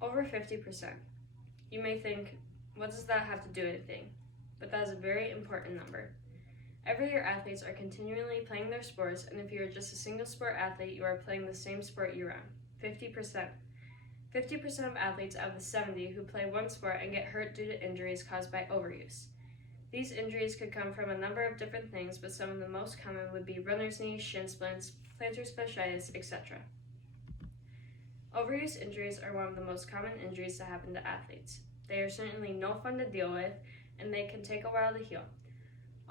Over 50%. You may think, what does that have to do with anything? But that is a very important number. Every year, athletes are continually playing their sports, and if you are just a single sport athlete, you are playing the same sport year-round. 50%. 50% of athletes out of the 70 who play one sport and get hurt due to injuries caused by overuse. These injuries could come from a number of different things, but some of the most common would be runner's knee, shin splints, plantar fasciitis, etc. Overuse injuries are one of the most common injuries to happen to athletes. They are certainly no fun to deal with, and they can take a while to heal.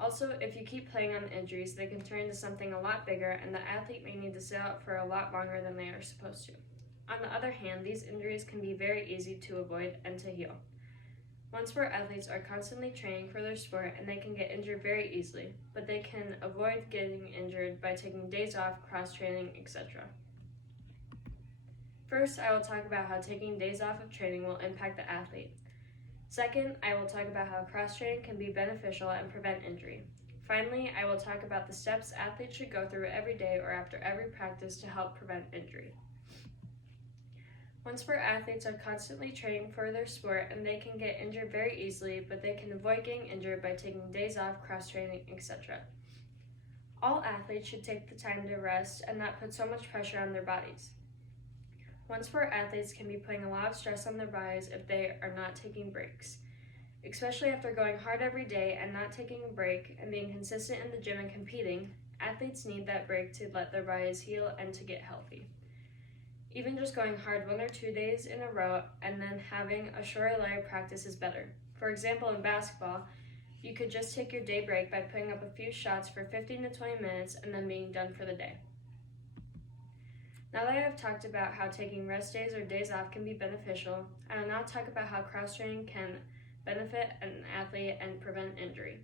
Also, if you keep playing on the injuries, they can turn into something a lot bigger, and the athlete may need to sit out for a lot longer than they are supposed to. On the other hand, these injuries can be very easy to avoid and to heal. One sport athletes are constantly training for their sport, and they can get injured very easily, but they can avoid getting injured by taking days off, cross-training, etc. First, I will talk about how taking days off of training will impact the athlete. Second, I will talk about how cross-training can be beneficial and prevent injury. Finally, I will talk about the steps athletes should go through every day or after every practice to help prevent injury. One sport athletes are constantly training for their sport, and they can get injured very easily, but they can avoid getting injured by taking days off, cross-training, etc. All athletes should take the time to rest and not put so much pressure on their bodies. One sport athletes can be putting a lot of stress on their bodies if they are not taking breaks. Especially after going hard every day and not taking a break and being consistent in the gym and competing, athletes need that break to let their bodies heal and to get healthy. Even just going hard 1 or 2 days in a row and then having a shorter light practice is better. For example, in basketball, you could just take your day break by putting up a few shots for 15 to 20 minutes and then being done for the day. Now that I have talked about how taking rest days or days off can be beneficial, I will now talk about how cross-training can benefit an athlete and prevent injury.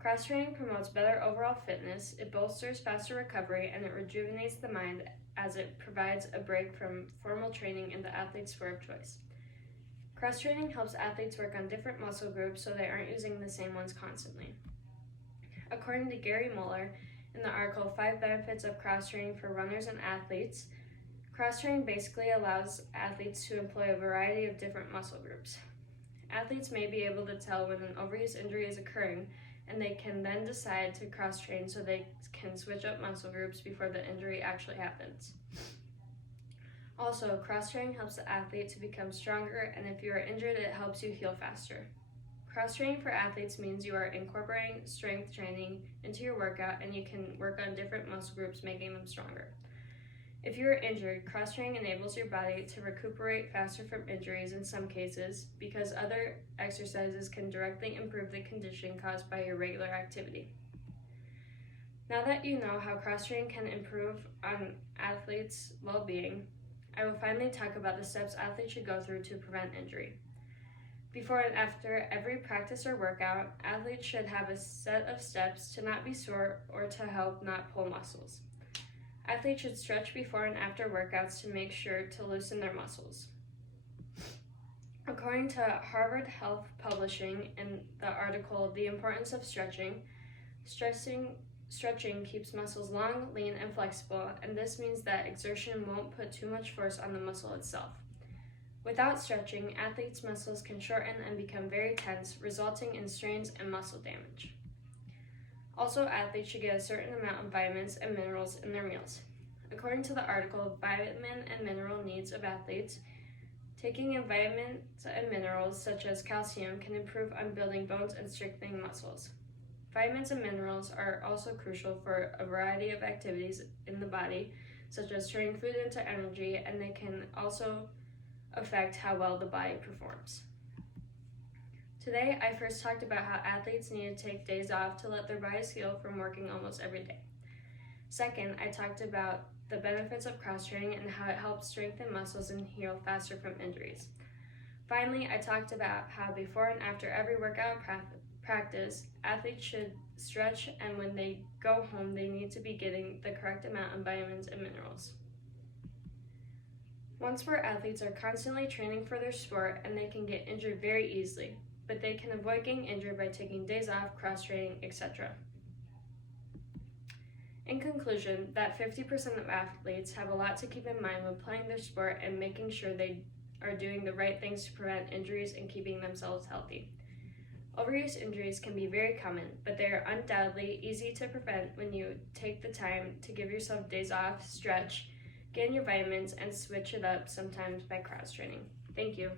Cross-training promotes better overall fitness, it bolsters faster recovery, and it rejuvenates the mind as it provides a break from formal training in the athlete's sport of choice. Cross-training helps athletes work on different muscle groups so they aren't using the same ones constantly. According to Gary Moeller, in the article 5 Benefits of Cross-Training for Runners and Athletes, cross-training basically allows athletes to employ a variety of different muscle groups. Athletes may be able to tell when an overuse injury is occurring, and they can then decide to cross-train so they can switch up muscle groups before the injury actually happens. Also, cross-training helps the athlete to become stronger, and if you are injured, it helps you heal faster. Cross-training for athletes means you are incorporating strength training into your workout, and you can work on different muscle groups, making them stronger. If you are injured, cross-training enables your body to recuperate faster from injuries in some cases because other exercises can directly improve the condition caused by your regular activity. Now that you know how cross-training can improve on athletes' well-being, I will finally talk about the steps athletes should go through to prevent injury. Before and after every practice or workout, athletes should have a set of steps to not be sore or to help not pull muscles. Athletes should stretch before and after workouts to make sure to loosen their muscles. According to Harvard Health Publishing in the article The Importance of Stretching keeps muscles long, lean, and flexible, and this means that exertion won't put too much force on the muscle itself. Without stretching, athletes' muscles can shorten and become very tense, resulting in strains and muscle damage. Also, athletes should get a certain amount of vitamins and minerals in their meals. According to the article, Vitamin and Mineral Needs of Athletes, taking in vitamins and minerals such as calcium can improve on building bones and strengthening muscles. Vitamins and minerals are also crucial for a variety of activities in the body, such as turning food into energy, and they can also affect how well the body performs. Today, I first talked about how athletes need to take days off to let their bodies heal from working almost every day. Second, I talked about the benefits of cross-training and how it helps strengthen muscles and heal faster from injuries. Finally, I talked about how before and after every workout practice, athletes should stretch, and when they go home, they need to be getting the correct amount of vitamins and minerals. One sport athletes are constantly training for their sport, and they can get injured very easily, but they can avoid getting injured by taking days off, cross-training, etc. In conclusion, that 50% of athletes have a lot to keep in mind when playing their sport and making sure they are doing the right things to prevent injuries and keeping themselves healthy. Overuse injuries can be very common, but they are undoubtedly easy to prevent when you take the time to give yourself days off, stretch, get in your vitamins, and switch it up sometimes by cross training. Thank you.